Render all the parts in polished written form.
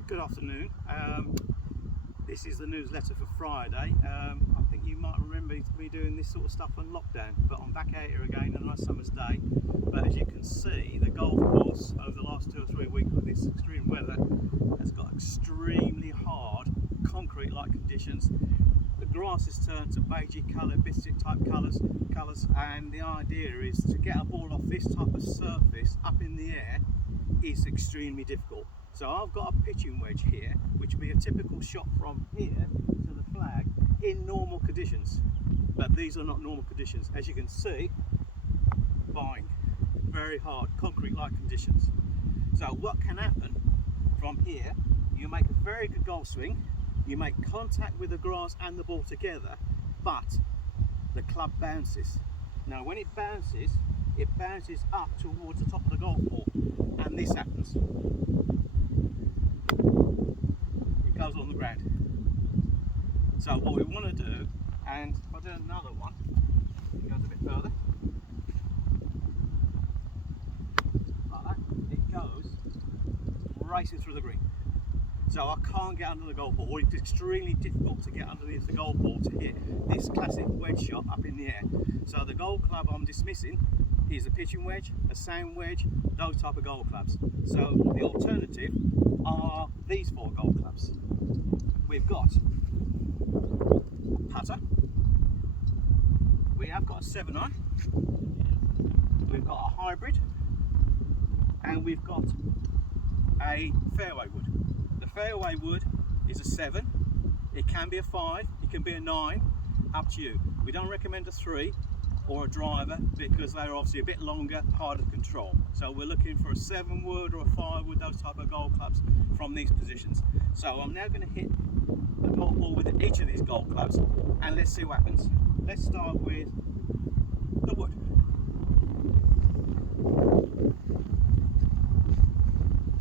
Good afternoon. This is the newsletter for Friday. I think you might remember me doing this sort of stuff on lockdown, but I'm back out here again on a nice summer's day. But as you can see, the golf course over the last 2 or 3 weeks with this extreme weather has got extremely hard concrete-like conditions. The grass has turned to beigey colour, biscuit type colours, and the idea is to get a ball off this type of surface up in the air is extremely difficult. So I've got a pitching wedge here, which will be a typical shot from here to the flag in normal conditions. But these are not normal conditions. As you can see, fine, very hard, concrete-like conditions. So what can happen from here, you make a very good golf swing, you make contact with the grass and the ball together, but the club bounces. Now when it bounces up towards the top of the golf ball, and this happens. It goes on the ground. So what we want to do, and I'll do another one, it goes a bit further, like that, it goes racing through the green. So I can't get under the golf ball, or it's extremely difficult to get underneath the golf ball to hit this classic wedge shot up in the air. So the golf club I'm dismissing is a pitching wedge, a sand wedge, those type of golf clubs. So the alternative are these 4 golf clubs. We've got putter, we have got a 7-iron, we've got a hybrid, and we've got a fairway wood. The fairway wood is a 7, it can be a 5, it can be a 9, up to you. We don't recommend a 3 or a driver because they're obviously a bit longer, harder to control. So we're looking for a 7 wood or a 5 wood, those type of golf clubs from these positions. So I'm now going to hit the golf ball with each of these golf clubs and let's see what happens. Let's start with the wood.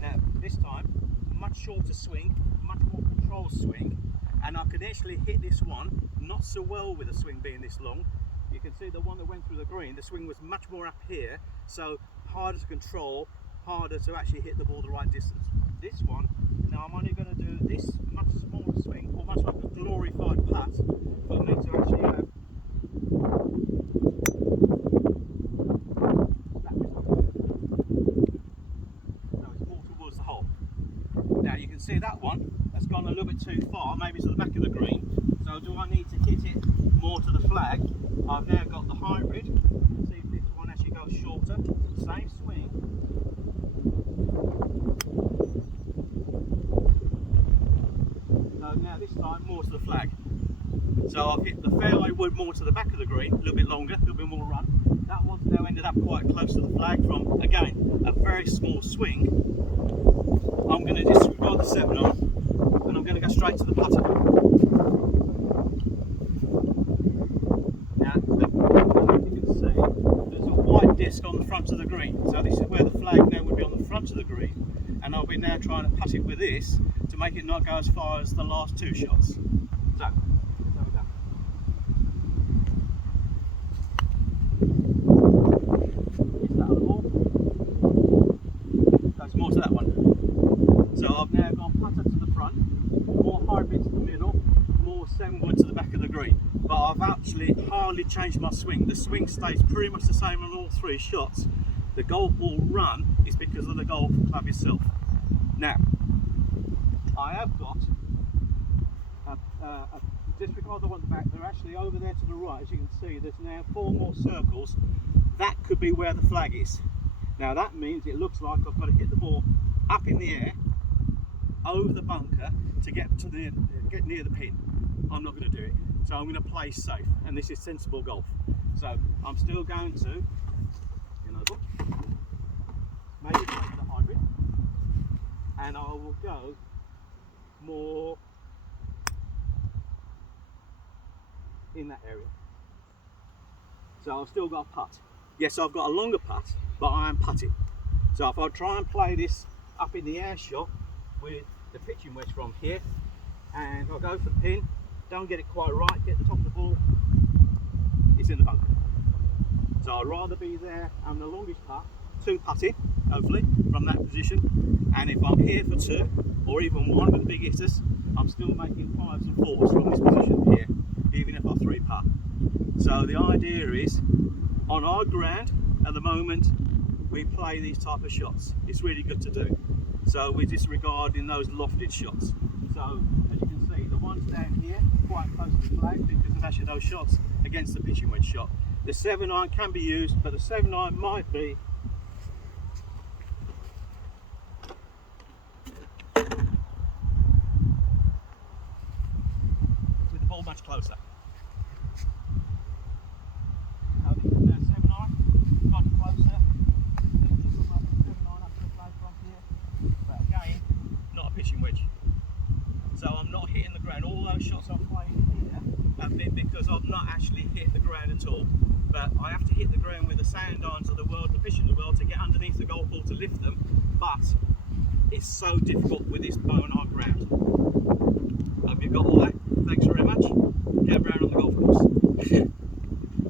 Now this time, much shorter swing, much more controlled swing, and I can actually hit this one not so well with the swing being this long. You can see the one that went through the green, the swing was much more up here, so harder to control, harder to actually hit the ball the right distance. This one, now I'm only going to do this much smaller swing, almost like a glorified putt, for me to actually have that so it's more towards the hole. Now you can see that one has gone a little bit too far, maybe to the back of the green. So do I need to hit it more to the flag? I've now got the hybrid. See if this one actually goes shorter. Same swing. So now this time more to the flag. So I've hit the fairway wood more to the back of the green, a little bit longer, a little bit more run. That one's now ended up quite close to the flag from, again, a very small swing. I'm going to disregard the 7-iron and I'm going to go straight to the putter. Disc on the front of the green, so this is where the flag now would be on the front of the green, and I'll be now trying to putt it with this to make it not go as far as the last 2 shots. So let's have a go. Is that the ball? Goes more to that one. So I've now gone putter to the front, more hybrid to the middle, more 7 wood to the back of the green. But I've actually hardly changed my swing. The swing stays pretty much the same on all 3 shots. The golf ball run is because of the golf club itself. Now, I have got disregard the one at the back. They're actually over there to the right. As you can see, there's now 4 more circles. That could be where the flag is. Now that means it looks like I've got to hit the ball up in the air, over the bunker to get near the pin. I'm not going to do it. So I'm going to play safe, and this is sensible golf. So I'm still going to, maybe take the hybrid, and I will go more in that area. So I've still got a putt. Yes, I've got a longer putt, but I am putting. So if I try and play this up in the air shot with the pitching wedge from here, and I'll go for the pin, don't get it quite right, get the top of the ball, it's in the bunker. So I'd rather be there and the longest putt, 2 putting, hopefully, from that position. And if I'm here for 2 or even 1 with the big hitters, I'm still making 5s and 4s from this position here, even if I 3-putt. So the idea is, on our ground at the moment, we play these type of shots. It's really good to do. So we're disregarding those lofted shots. So as you can see, the ones down here quite close to the flag because of actually those shots against the pitching wedge shot. The 7-iron can be used, but the 7-iron might be with the ball much closer. Now this is now 7-iron, much closer. But again, not a pitching wedge. So I'm not hitting the ground. All those shots I'm playing here have been because I've not actually hit the ground at all. But I have to hit the ground with the sand irons of the world, the pitching of the world, to get underneath the golf ball to lift them. But it's so difficult with this bone-hard ground. Hope you've got all that. Thanks very much. Kev Brown on the golf course.